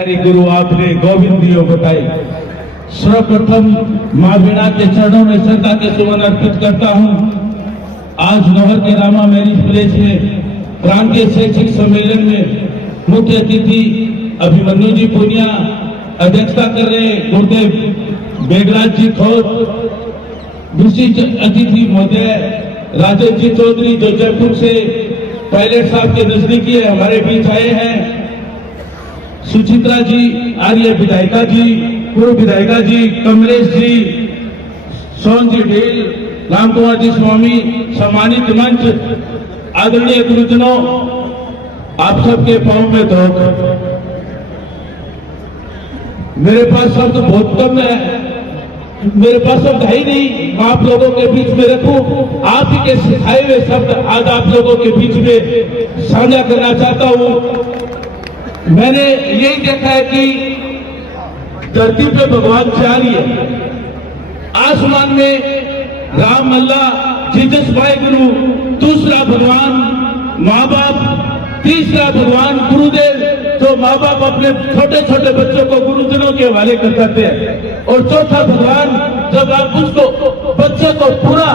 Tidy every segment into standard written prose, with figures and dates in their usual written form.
गुरु आपने गोविंद दियो बताए। सर्वप्रथम मां वीणा के चरणों में श्रद्धा के सुमन अर्पित करता हूं। आज नहर के रामा मैरिज प्लेस में प्रांतीय शैक्षिक सम्मेलन में मुख्य अतिथि अभिमन्यु जी पूनिया अध्यक्षता कर रहे, गुरुदेव बेगराज जी खोत, विशिष्ट अतिथि महोदय राजेश जी चौधरी जो जयपुर से पायलट साहब के नजदीकी हमारे बीच आए हैं, सुचित्रा जी, आर्य विधायिका जी, पूर्व विधायिका जी, कमलेश जी, सोन जी ढेल, राम कुमार जी स्वामी, सम्मानित मंच, आदरणीय गुरुजनों, आप सबके पांव में धोकर मेरे पास शब्द बहुत कम है, मेरे पास शब्द है ही नहीं आप लोगों के बीच में रखूं। आप ही के सिखाए हुए शब्द आज आप लोगों के बीच में साझा करना चाहता हूं। मैंने यही देखा है कि धरती पे भगवान चार ही है, आसमान में राम, अल्लाह, जीसस वाहिगुरु, दूसरा भगवान माँ बाप, तीसरा भगवान गुरुदेव, जो माँ बाप अपने छोटे छोटे बच्चों को गुरुजनों के हवाले कर देते हैं, और चौथा भगवान जब आप उसको बच्चे को पूरा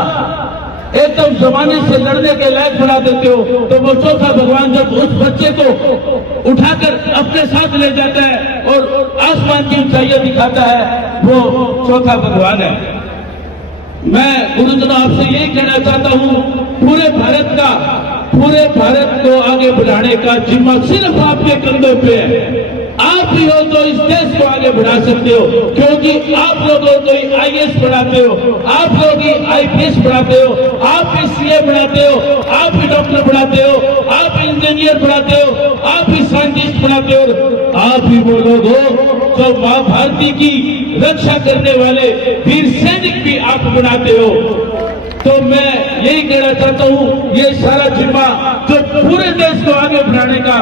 एकदम जमाने से लड़ने के लायक बना देते हो, तो वो चौथा भगवान जब उस बच्चे को उठाकर अपने साथ ले जाता है और आसमान की ऊंचाइयां दिखाता है, वो चौथा भगवान है। मैं गुरुजनों आपसे यही कहना चाहता हूं, पूरे भारत को आगे बढ़ाने का जिम्मा सिर्फ आपके कंधों पे है। आप ही हो तो इस देश को आगे बढ़ा सकते हो, क्योंकि आप लोगों को आईएएस पढ़ाते हो, आप लोग ही आईपीएस पढ़ाते हो, आप ही सीए पढ़ाते हो, आप ही डॉक्टर पढ़ाते हो, आप ही इंजीनियर पढ़ाते हो, आप ही साइंटिस्ट पढ़ाते हो, आप ही वो लोग हो जो मां भारती की रक्षा करने वाले वीर सैनिक भी आप बनाते हो। तो मैं यही कहना चाहता हूं, ये सारा जिम्मा जो पूरे देश को आगे बढ़ाने का,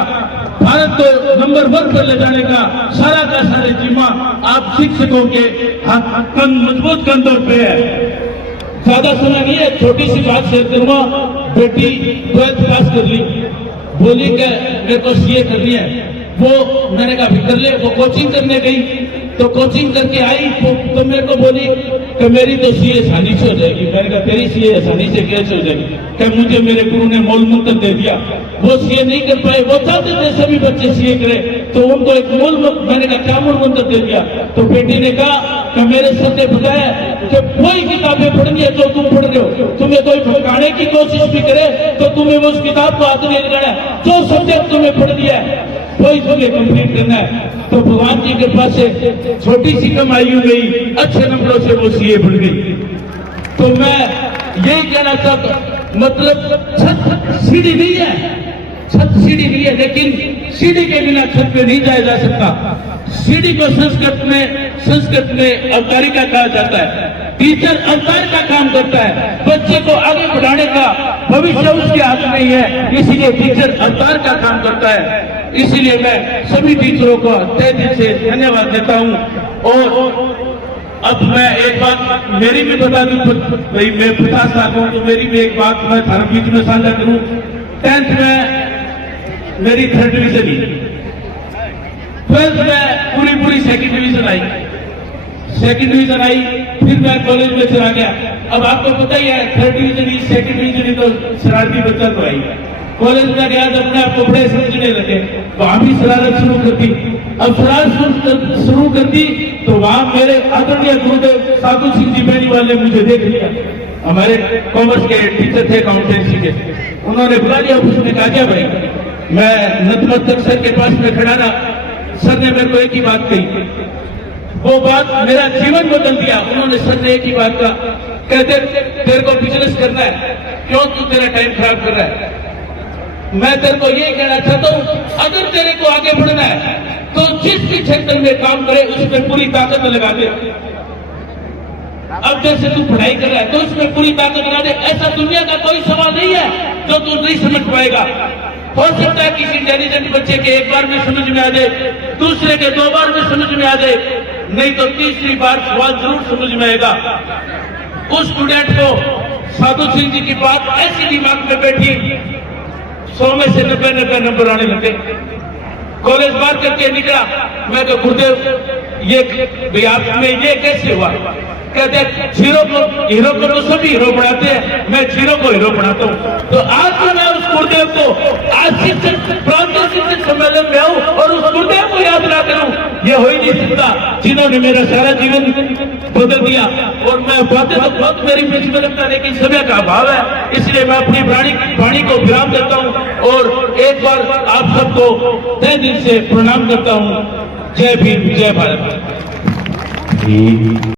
भारत को नंबर 1 पर ले जाने का सारा का सारे जिम्मा आप शिक्षकों के मजबूत कंधों पे है। ज्यादा समय नहीं है, छोटी सी बात शेयर करूंगा। बेटी 12th पास कर ली, बोली कि मेरे को सीए करनी है। वो मैंने कहा कर ले। वो कोचिंग करने गई, तो कोचिंग करके आई तो मेरे को बोली कि मेरी तो सीए आसानी से हो जाएगी। मैंने कहा तेरी सीए आसानी से कैसे हो जाएगी? क्या मुझे मेरे गुरु ने मूल मंत्र दे दिया, वो सीए नहीं कर पाए। वो चाहते थे सभी बच्चे सीए करें, तो उनको एक मूल मंत्र, मैंने कहा क्या मूल मंत्र दे दिया? तो बेटी ने कहा कि मेरे सर ने बताया कि कोई किताबें पढ़नी है जो तुम पढ़ रहे हो, तुम्हें कोई भटकाने की कोशिश भी करे तो तुम्हें उस किताब को हाथ नहीं लगाना है। जो सब्जेक्ट तुम्हें पढ़ दिया है वही तुम्हें कंप्लीट करना है। तो भगवान की कृपा से छोटी सी कमाई हो गई, अच्छे नंबरों से वो सीए बढ़ गई। तो मैं यही कहना चाहता, मतलब छत सीढ़ी नहीं है, छत सीढ़ी नहीं है, लेकिन सीढ़ी के बिना छत पे नहीं जाया जा सकता। सीढ़ी को संस्कृत में अवतारिका कहा जाता है। टीचर अवतार का काम करता है, बच्चे को आगे बढ़ाने का भविष्य उसके हाथ में ही है, इसीलिए टीचर अवतार का काम करता है। इसीलिए मैं सभी टीचरों को तहे दिल से धन्यवाद देता हूं। और अब मैं एक बात मेरी भी बता दूं, भाई मैं 50 साल हूं, तो मेरी भी एक बात मैं थाना बीच में साझा करूं। 10th में मेरी 3rd डिवीजन ही, 12th में पूरी 2nd डिवीजन आई, 2nd डिवीजन आई, फिर मैं कॉलेज में चला गया। अब आपको पता ही है 3rd डिवीजन ही, 2nd डिवीजन ही, तो शरारती बच्चा तो आई। कॉलेज में गया जब अपने आपको बड़े समझने लगे, वहां भी शरारत शुरू कर दी। अब शरारत शुरू कर दी तो वहां मेरे आदरणीय गुरुदेव साधु सिंह जी बेनीवाल ने मुझे देख लिया। हमारे कॉमर्स के टीचर थे, अकाउंटेंसी के, उन्होंने बुला लिया। उसने कहा क्या भाई, मैं नतमस्तक सर के पास में खड़ा रहा। सर ने मेरे को एक ही बात कही, वो बात मेरा जीवन बदल दिया। उन्होंने सर ने एक ही बात कहा, कहते तेरे को बिजनेस करना है, क्यों तू तेरा टाइम खराब कर रहा है? मैं तेरे को ये कहना चाहता हूं, अगर तेरे को आगे बढ़ना है तो जिस भी क्षेत्र में काम करे उसमें पूरी ताकत लगा दे। अब जैसे तू पढ़ाई कर रहा है तो उसमें पूरी ताकत लगा दे। ऐसा दुनिया का कोई सवाल नहीं है जो तू नहीं समझ पाएगा। हो सकता है किसी इंटेलिजेंट बच्चे के एक बार में समझ में आ जाए, दूसरे के 2 बार में समझ में आ जाए, नहीं तो तीसरी बार सवाल जरूर समझ में आएगा। उस स्टूडेंट को साधु सिंह जी की बात ऐसी दिमाग में बैठी, 100 में से 90 नंबर आने लगे। कॉलेज बार करके निकला। मैं कहा गुरुदेव ये भाई आप में ये कैसे हुआ? कहते जीरो को हीरो को तो सभी हीरो बनाते हैं, मैं जीरो को हीरो बनाता हूँ। तो आज तो मैं उस गुरुदेव को आज शिक्षक सम्मेलन में आऊं और उस गुरुदेव को याद ना करूं, ये हो ही नहीं सकता, जिन्होंने मेरा सारा जीवन बदल दिया। और मैं बातें तो बहुत मेरी बीच में रखता, लेकिन समय का अभाव है, इसलिए मैं अपनी वाणी को विराम देता हूं और एक बार आप सबको तहे दिल से प्रणाम करता हूं। जय भीम, जय भारत।